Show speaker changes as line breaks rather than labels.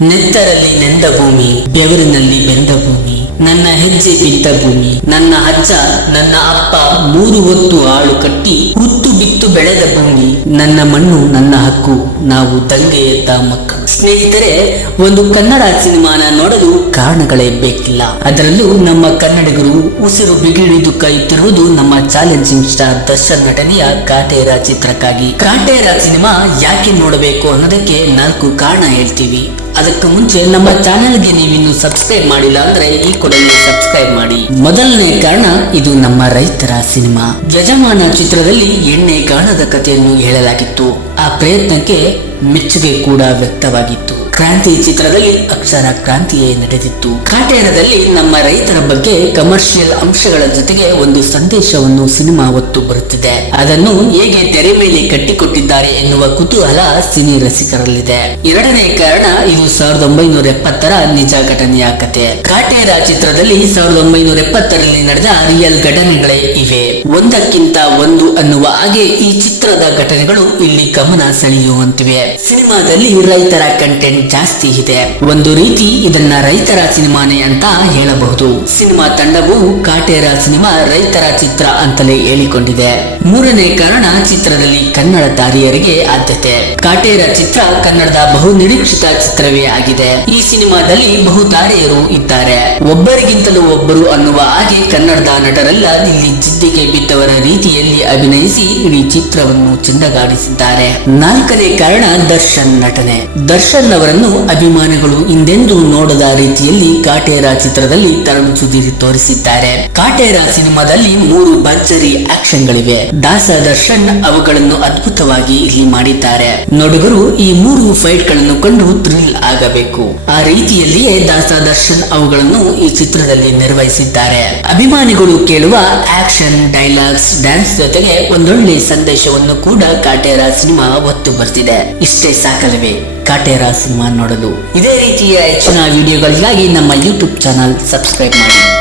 ನೆತ್ತರಲ್ಲಿ ನೆಂದ ಭೂಮಿ, ಬೆವರಿನಲ್ಲಿ ಬೆಂದ ಭೂಮಿ, ನನ್ನ ಹೆಜ್ಜೆ ಬಿದ್ದ ಭೂಮಿ, ನನ್ನ ಅಜ್ಜ, ನನ್ನ ಅಪ್ಪ, ಮೂರು ಹೊತ್ತು ಆಳು ಕಟ್ಟಿ ಹುತ್ತು ಬಿತ್ತು ಬೆಳೆದ ಭೂಮಿ, ನನ್ನ ಮಣ್ಣು, ನನ್ನ ಹಕ್ಕು, ನಾವು ದಂಗೆ ಎದ್ದ ಮಕ್ಕಳು ಸ್ನೇಹಿತರೆ, ಒಂದು ಕನ್ನಡ ಸಿನಿಮಾನ ನೋಡಲು ಕಾರಣಗಳೇ ಬೇಕಿಲ್ಲ. ಅದರಲ್ಲೂ ನಮ್ಮ ಕನ್ನಡಿಗರು ಉಸಿರು ಬಿಗಿಳಿದು ಕಾಯುತ್ತಿರುವುದು ನಮ್ಮ ಚಾಲೆಂಜಿಂಗ್ ಸ್ಟಾರ್ ದರ್ಶನ್ ನಟನೆಯ ಕಾಟೇರ ಚಿತ್ರಕ್ಕಾಗಿ. ಕಾಟೇರ ಸಿನಿಮಾ ಯಾಕೆ ನೋಡಬೇಕು ಅನ್ನೋದಕ್ಕೆ ನಾಲ್ಕು ಕಾರಣ ಹೇಳ್ತೀವಿ. ಅದಕ್ಕೆ ಮುಂಚೆ ನಮ್ಮ ಚಾನೆಲ್ಗೆ ನೀವಿನ್ನು ಸಬ್ಸ್ಕ್ರೈಬ್ ಮಾಡಿಲ್ಲ ಅಂದ್ರೆ ಈ ಕೂಡಲೇ ಸಬ್ಸ್ಕ್ರೈಬ್ ಮಾಡಿ. ಮೊದಲನೇ ಕಾರಣ, ಇದು ನಮ್ಮ ರೈತರ ಸಿನಿಮಾ. ಯಜಮಾನ ಚಿತ್ರದಲ್ಲಿ ಎಣ್ಣೆ ಕಾಣದ ಕಥೆಯನ್ನು ಹೇಳಲಾಗಿತ್ತು. ಆ ಪ್ರಯತ್ನಕ್ಕೆ ಮೆಚ್ಚುಗೆ ಕೂಡ ವ್ಯಕ್ತವಾಗಿತ್ತು. ಕ್ರಾಂತಿ ಚಿತ್ರದಲ್ಲಿ ಅಕ್ಷರ ಕ್ರಾಂತಿಯೇ ನಡೆದಿತ್ತು. ಕಾಟೇರದಲ್ಲಿ ನಮ್ಮ ರೈತರ ಬಗ್ಗೆ ಕಮರ್ಷಿಯಲ್ ಅಂಶಗಳ ಜೊತೆಗೆ ಒಂದು ಸಂದೇಶವನ್ನು ಸಿನಿಮಾ ಒತ್ತು ಬರುತ್ತಿದೆ. ಅದನ್ನು ಹೇಗೆ ತೆರೆ ಮೇಲೆ ಕಟ್ಟಿಕೊಟ್ಟಿದ್ದಾರೆ ಎನ್ನುವ ಕುತೂಹಲ ಸಿನಿ ರಸಿಕರಲ್ಲಿದೆ. ಎರಡನೇ ಕಾರಣ ಇದು ಸಾವಿರದ ಒಂಬೈನೂರ ಎಪ್ಪತ್ತರ ನಿಜ ಘಟನೆಯ ಕತೆ. ಕಾಟೇರ ಚಿತ್ರದಲ್ಲಿ ಸಾವಿರದ ಒಂಬೈನೂರ ಎಪ್ಪತ್ತರಲ್ಲಿ ನಡೆದ ರಿಯಲ್ ಘಟನೆಗಳೇ ಇವೆ. ಒಂದಕ್ಕಿಂತ ಒಂದು ಅನ್ನುವ ಹಾಗೆ ಈ ಚಿತ್ರದ ಘಟನೆಗಳು ಇಲ್ಲಿ ಗಮನ ಸೆಳೆಯುವಂತಿವೆ. ಸಿನಿಮಾದಲ್ಲಿ ರೈತರ ಕಂಟೆಂಟ್ ಜಾಸ್ತಿ ಇದೆ. ಒಂದು ರೀತಿ ಇದನ್ನ ರೈತರ ಸಿನಿಮಾನೇ ಅಂತ ಹೇಳಬಹುದು. ಸಿನಿಮಾ ತಂಡವು ಕಾಟೇರ ಸಿನಿಮಾ ರೈತರ ಚಿತ್ರ ಅಂತಲೇ ಹೇಳಿಕೊಂಡಿದೆ. ಮೂರನೇ ಕಾರಣ ಚಿತ್ರದಲ್ಲಿ ಕನ್ನಡ ತಾರಿಯರಿಗೆ ಆದ್ಯತೆ. ಕಾಟೇರ ಚಿತ್ರ ಕನ್ನಡದ ಬಹು ನಿರೀಕ್ಷಿತ ಚಿತ್ರವೇ ಆಗಿದೆ. ಈ ಸಿನಿಮಾದಲ್ಲಿ ಬಹು ತಾರೆಯರು ಇದ್ದಾರೆ. ಒಬ್ಬರಿಗಿಂತಲೂ ಒಬ್ಬರು ಅನ್ನುವ ಹಾಗೆ ಕನ್ನಡದ ನಟರೆಲ್ಲ ಇಲ್ಲಿ ಜಿದ್ದಿಗೆ ಬಿದ್ದವರ ರೀತಿಯಲ್ಲಿ ಅಭಿನಯಿಸಿ ಇಡೀ ಚಿತ್ರವನ್ನು ಚೆಂದಗಾಡಿಸಿದ್ದಾರೆ. ನಾಲ್ಕನೇ ಕಾರಣ ದರ್ಶನ್ ನಟನೆ. ದರ್ಶನ್ ಅವರನ್ನು ಅಭಿಮಾನಿಗಳು ಹಿಂದೆಂದೂ ನೋಡದ ರೀತಿಯಲ್ಲಿ ಕಾಟೇರ ಚಿತ್ರದಲ್ಲಿ ತರುಣ್ ಸುಧೀರ್ ತೋರಿಸಿದ್ದಾರೆ. ಕಾಟೇರ ಸಿನಿಮಾದಲ್ಲಿ ಮೂರು ಭರ್ಜರಿ ಆಕ್ಷನ್ಗಳಿವೆ. ದಾಸ ದರ್ಶನ್ ಅವುಗಳನ್ನು ಅದ್ಭುತವಾಗಿ ಇಲ್ಲಿ ಮಾಡಿದ್ದಾರೆ. ನೋಡುಗರು ಈ ಮೂರು ಫೈಟ್ಗಳನ್ನು ಕಂಡು ಥ್ರಿಲ್ ಆಗಬೇಕು. ಆ ರೀತಿಯಲ್ಲಿಯೇ ದಾಸ ದರ್ಶನ್ ಅವುಗಳನ್ನು ಈ ಚಿತ್ರದಲ್ಲಿ ನಿರ್ವಹಿಸಿದ್ದಾರೆ. ಅಭಿಮಾನಿಗಳು ಕೇಳುವ ಆಕ್ಷನ್, ಡೈಲಾಗ್ಸ್, ಡ್ಯಾನ್ಸ್ ಜೊತೆಗೆ ಒಂದೊಳ್ಳೆ ಸಂದೇಶವನ್ನು ಕೂಡ ಕಾಟೇರ ಸಿನಿಮಾ ಒತ್ತು ಬರ್ತಿದೆ. ಇಷ್ಟೇ ಸಾಕಲ್ವೇ? ಕಾಟೇರ ಸಿನಿಮಾ ನೋಡಲು ಇದೇ ರೀತಿಯ ಹೆಚ್ಚಿನ ವಿಡಿಯೋಗಳಿಗಾಗಿ ನಮ್ಮ ಯೂಟ್ಯೂಬ್ ಚಾನಲ್ ಸಬ್ಸ್ಕ್ರೈಬ್ ಮಾಡಿ.